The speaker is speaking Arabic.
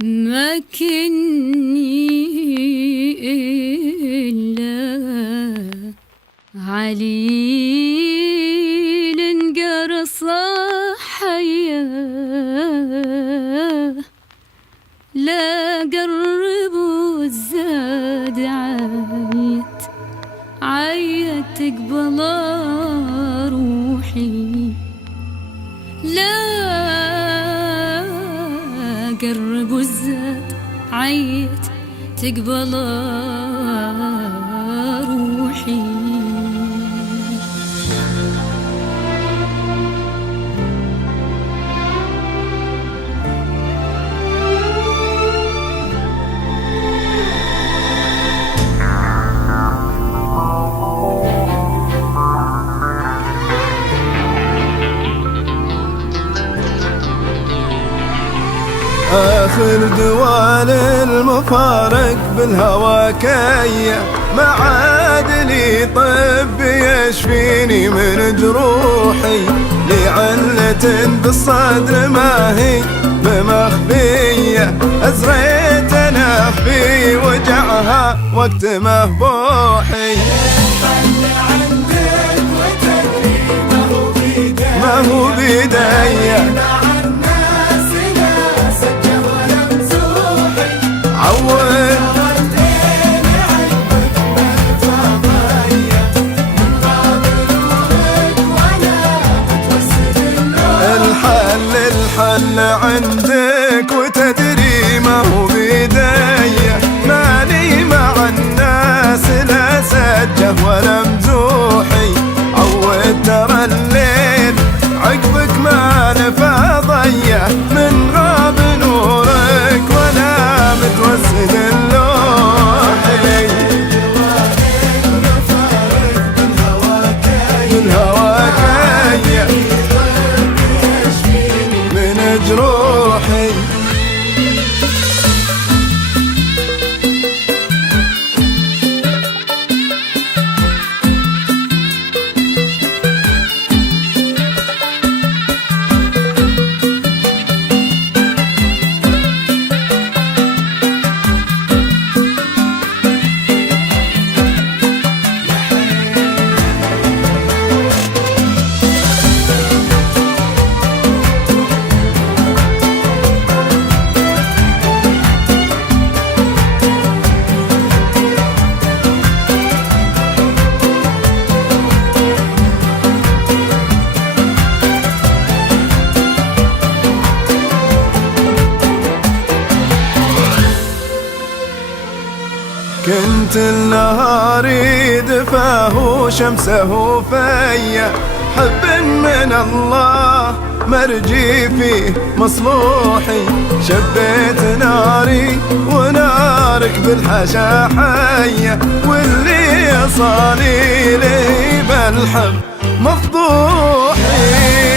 مكني إلا عليل انقرص حياه، لا قرب والزاد عيت تقبل روحي، لا قرب والزاد عيت تقبل روحي. آخر دوال المفارق بالهوى كيا، ما عاد لي طب يشفيني من جروحي، لعلة بالصدر ما هي بمخفية، أزريت أنا في وجعها وقت مهبوحي. ما هو بيدي الحل عندك وتدري ما هو بيدي، مالي مع الناس لا سجه ولا مزوحي، عود ترى الليل عقبك ما نفى ضيه، من غاب نورك ولا متوسد اللوحي. بالهوى كيا من جروحي. كنت النهار يدفاه وشمسه فيا، حب من الله مرجي فيه مصلوحي، شبيت ناري ونارك بالحشا حية، واللي صالي لي بالحب مفضوحي.